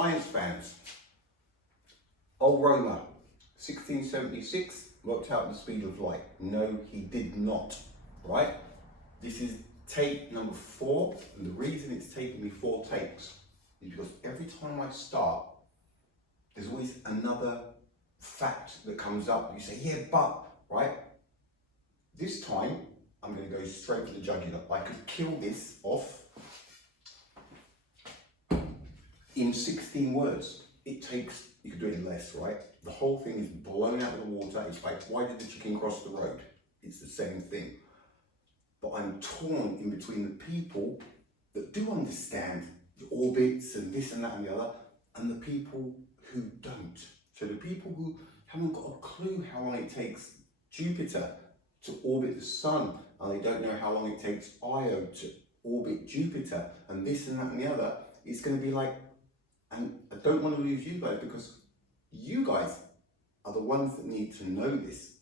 science fans, Ole Roemer, 1676, worked out the speed of light. No, he did not, right? This is take number 4, and the reason it's taken me 4 takes is because every time I start, there's always another fact that comes up. You say, yeah, but, right? This time, I'm going to go straight for the jugular. I could kill this off in 16 words. It takes, you could do it in less, right? The whole thing is blown out of the water. It's like, why did the chicken cross the road? It's the same thing. But I'm torn in between the people that do understand the orbits and this and that and the other, and the people who don't. So the people who haven't got a clue how long it takes Jupiter to orbit the sun, and they don't know how long it takes Io to orbit Jupiter, and this and that and the other, it's going to be like, and I don't want to lose you guys because you guys are the ones that need to know this.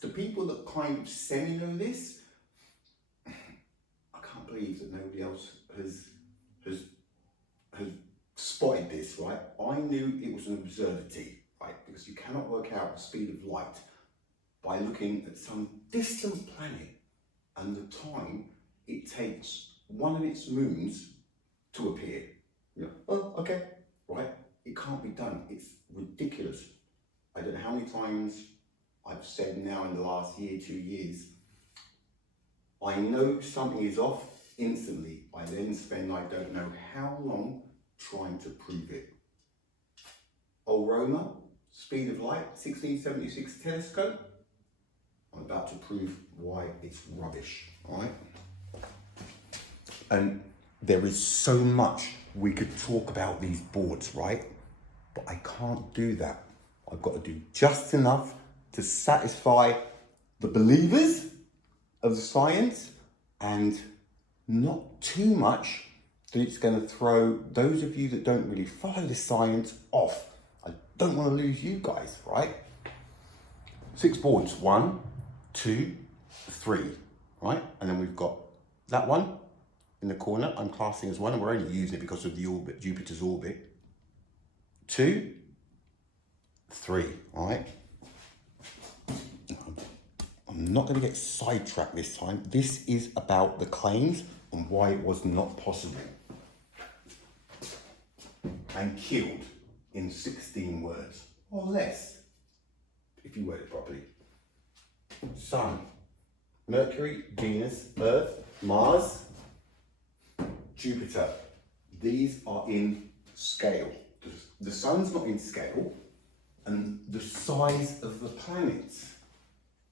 The people that kind of semi-know this, I can't believe that nobody else has spotted this, right? I knew it was an absurdity, right? Because you cannot work out the speed of light by looking at some distant planet and the time it takes one of its moons to appear. You know, oh, okay, right? It can't be done. It's ridiculous. I don't know how many times I've said now in the last year, 2 years, I know something is off instantly. I then spend I don't know how long trying to prove it. Ole Roemer, speed of light, 1676 telescope. I'm about to prove why it's rubbish, all right? And there is so much we could talk about these boards, right? But I can't do that. I've got to do just enough to satisfy the believers of the science and not too much that it's going to throw those of you that don't really follow the science off. I don't want to lose you guys, right? 6 boards, 1, 2, 3, right? And then we've got that one in the corner, I'm classing as 1, and we're only using it because of the orbit, Jupiter's orbit. 2, 3, all right? I'm not going to get sidetracked this time. This is about the claims and why it was not possible. And killed in 16 words, or less, if you word it properly. Sun, Mercury, Venus, Earth, Mars, Jupiter. These are in scale. The sun's not in scale, and the size of the planets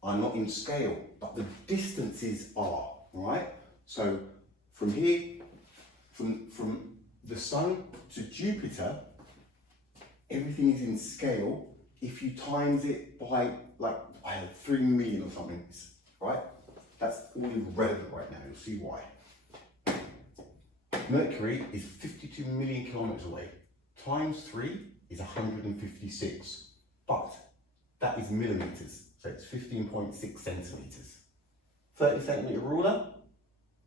are not in scale, but the distances are, right? So from here, from the sun to Jupiter, everything is in scale. If you times it by, like, I had 3 million or something, right? That's all irrelevant right now, you'll see why. Mercury is 52 million kilometers away. Times 3 is 156, but that is millimeters, so it's 15.6 centimeters. 30 centimeter ruler,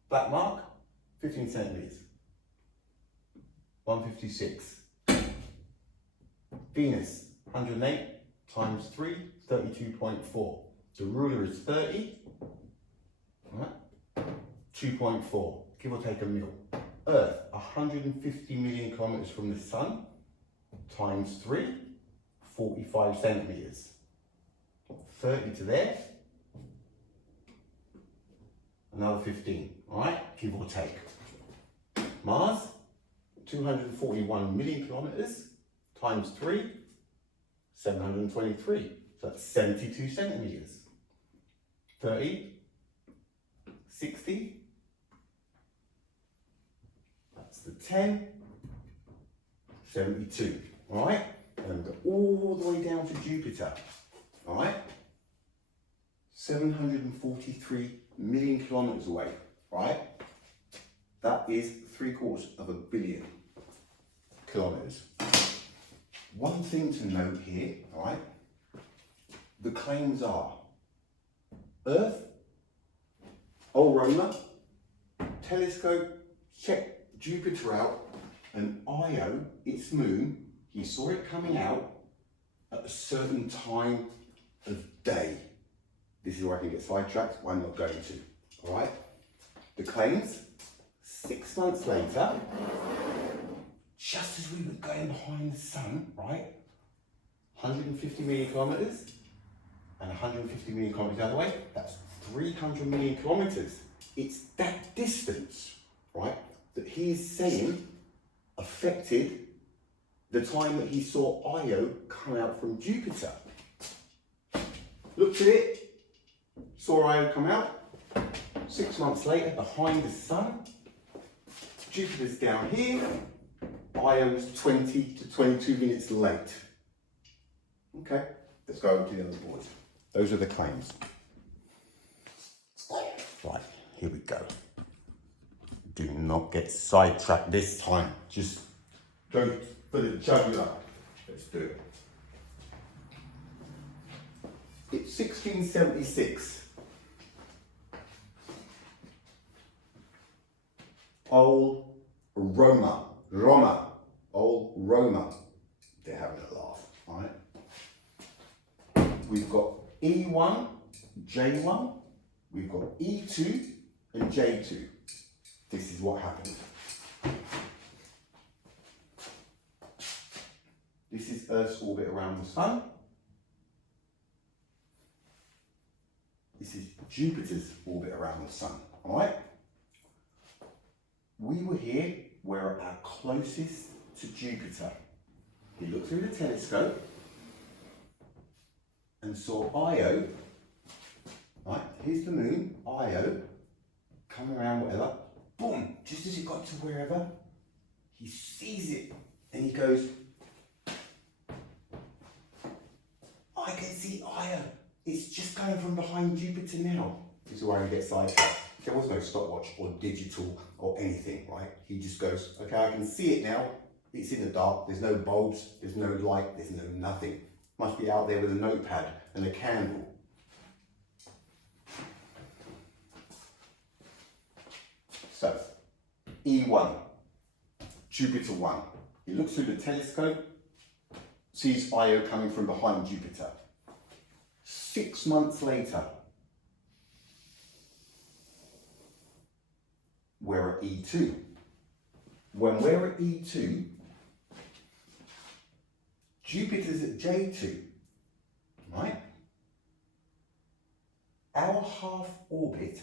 black mark, 15 centimeters. 156. Venus, 108 times 3, 32.4. The ruler is 30, right? 2.4, give or take a mil. Earth, 150 million kilometers from the sun, times 3, 45 centimeters. 30 to there, another 15, all right? Give or take. Mars, 241 million kilometers, times 3, 723. So that's 72 centimeters. 30, 60, that's the 10, 72, all right? And then go all the way down to Jupiter, all right? 743 million kilometers away, right? That is 750 million kilometers. One thing to note here, all right? The claims are Earth, Ole Roemer, telescope, check Jupiter out, And Io, its moon, he saw it coming out at a certain time of day. This is where I can get sidetracked, I'm not going to, all right? The claims, 6 months later, just as we were going behind the sun, right? 150 million kilometers and 150 million kilometers the other way, that's 300 million kilometers. It's that distance, right, that he is saying affected the time that he saw Io come out from Jupiter. Looked at it, saw Io come out, 6 months later, behind the sun, Jupiter's down here, Io's 20 to 22 minutes late. Okay, let's go over to the other board. Those are the claims. Right, here we go. Do not get sidetracked this time. Just go for the jugular. Let's do it. It's 1676. Ole Roemer. Ole Roemer. They're having a laugh, all right? We've got E1, J1, we've got E2 and J2. This is what happened. This is Earth's orbit around the sun. This is Jupiter's orbit around the sun, all right? We were here, we're our closest to Jupiter. He looked through the telescope and saw Io, right, here's the moon, Io, coming around whatever, boom, just as it got to wherever, he sees it and he goes, I can see Io, it's just going from behind Jupiter now. This is where I get sidetracked. There was no stopwatch or digital or anything, right? He just goes, okay, I can see it now, it's in the dark, there's no bulbs, there's no light, there's no nothing. Must be out there with a notepad and a candle. So, E1, Jupiter 1. He looks through the telescope, sees Io coming from behind Jupiter. 6 months later, we're at E2. When we're at E2, Jupiter's at J2, right? Our half orbit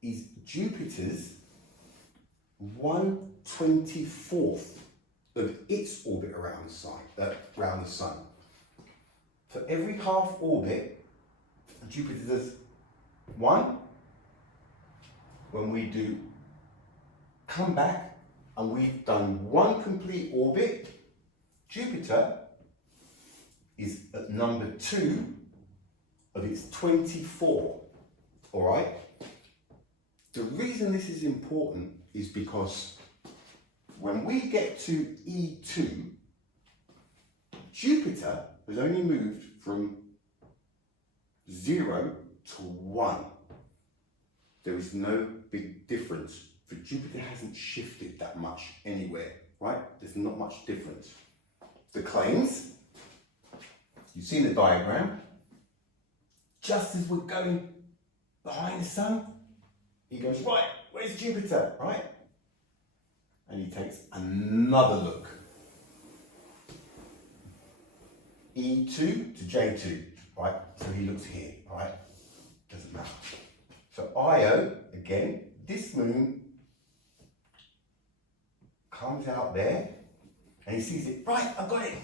is Jupiter's 1/24th of its orbit around the sun. For every half orbit, Jupiter does 1. When we do come back and we've done 1 complete orbit, Jupiter is at number 2 of its 24, all right? The reason this is important is because when we get to E2, Jupiter has only moved from 0 to 1. There is no big difference. For Jupiter hasn't shifted that much anywhere, right? There's not much difference. The claims, you've seen the diagram, just as we're going behind the sun, he goes, right, where's Jupiter, right? And he takes another look. E2 to J2, right? So he looks here, right? Doesn't matter. So Io, again, this moon comes out there and he sees it, right, I've got it.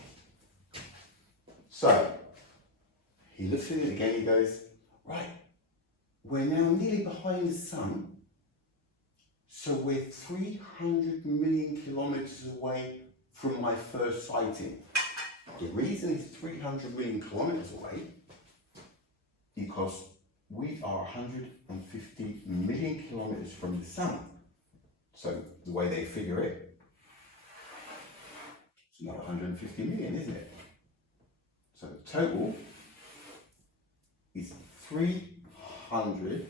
So he looks at it again, he goes, right, we're now nearly behind the sun, so we're 300 million kilometers away from my first sighting. The reason it's 300 million kilometers away, because we are 150 million kilometers from the sun. So the way they figure it, it's not 150 million, isn't it? So the total is 300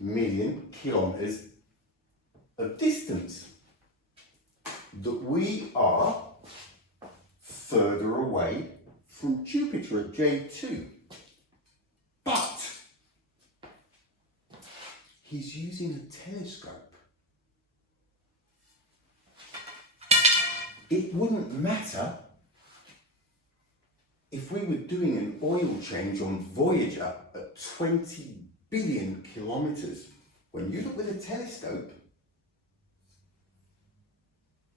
million kilometers a distance that we are further away from Jupiter at J2. But he's using a telescope. It wouldn't matter if we were doing an oil change on Voyager at 20 billion kilometers. When you look with a telescope,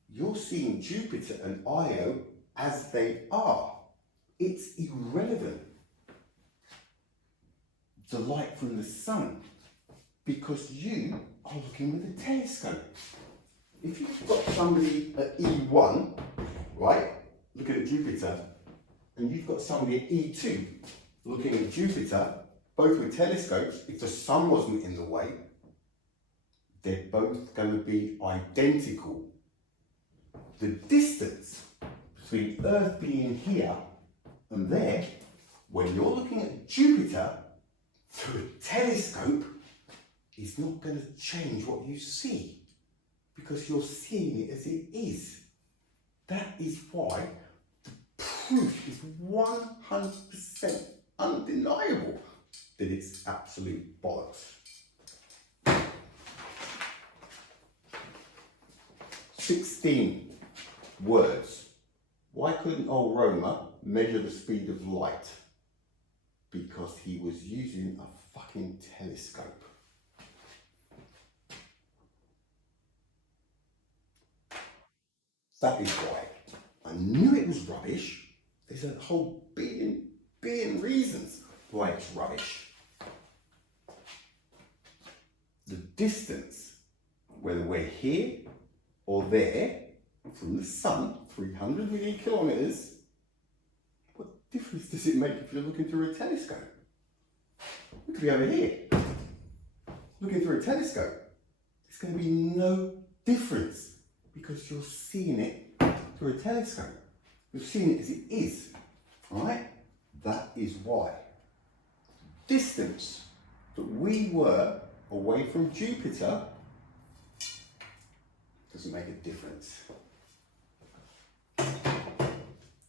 you're seeing Jupiter and Io as they are. It's irrelevant, the light from the sun, because you are looking with a telescope. If you've got somebody at E1, right, looking at Jupiter, and you've got somebody at E2 looking at Jupiter, both with telescopes, if the sun wasn't in the way, they're both going to be identical. The distance between Earth being here and there, when you're looking at Jupiter through a telescope, is not going to change what you see, because you're seeing it as it is. That is why the proof is 100% undeniable that it's absolute bollocks. 16 words. Why couldn't Ole Roemer measure the speed of light? Because he was using a fucking telescope. That is why. I knew it was rubbish. There's a whole billion reasons why it's rubbish. The distance, whether we're here or there, from the sun, 300 million kilometers, what difference does it make if you're looking through a telescope? We could be over here, looking through a telescope. There's going to be no difference, because you're seeing it through a telescope. You're seeing it as it is, right? That is why. Distance that we were away from Jupiter doesn't make a difference.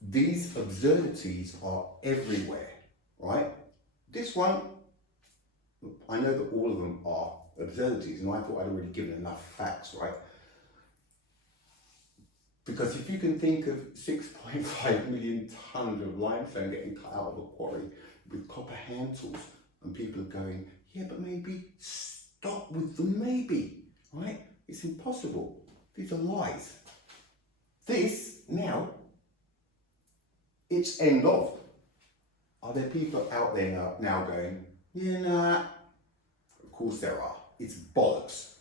These absurdities are everywhere, right? This one, I know that all of them are absurdities, and I thought I'd already given enough facts, right? Because if you can think of 6.5 million tons of limestone getting cut out of a quarry with copper hand tools, and people are going, yeah, but maybe stop with them, maybe, right? It's impossible. These are lies. This, now, it's end of. Are there people out there now going, yeah, nah? Of course there are. It's bollocks.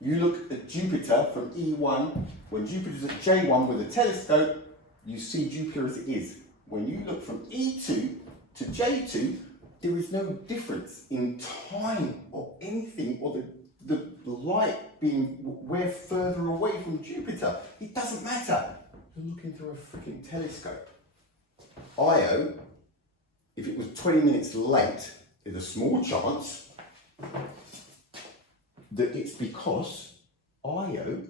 You look at Jupiter from E1, when Jupiter's at J1 with a telescope, you see Jupiter as it is. When you look from E2 to J2, there is no difference in time or anything, or the light being, we're further away from Jupiter. It doesn't matter. You're looking through a freaking telescope. Io, if it was 20 minutes late, there's a small chance that it's because Io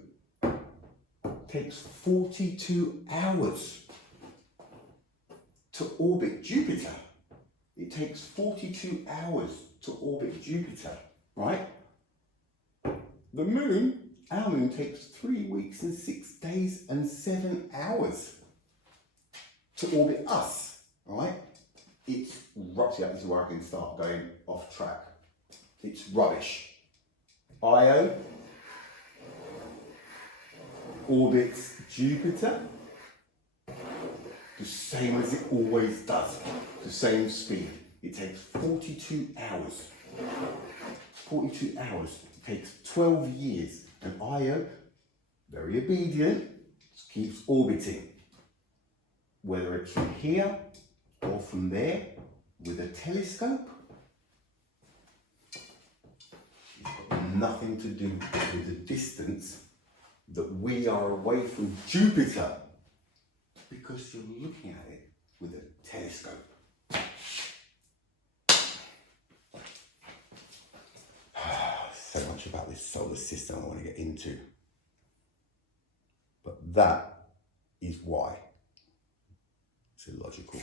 takes 42 hours to orbit Jupiter. It takes 42 hours to orbit Jupiter, right? The moon, our moon, takes 3 weeks and 6 days and 7 hours to orbit us, right? It's rubbish. This is where I can start going off track. It's rubbish. Io orbits Jupiter the same as it always does, the same speed. It takes 42 hours. 42 hours. It takes 12 years. And Io, very obedient, just keeps orbiting. Whether it's from here or from there with a telescope, it's got nothing to do with the distance that we are away from Jupiter, because you're looking at it with a telescope. So much about this solar system I want to get into. But that is why it's illogical.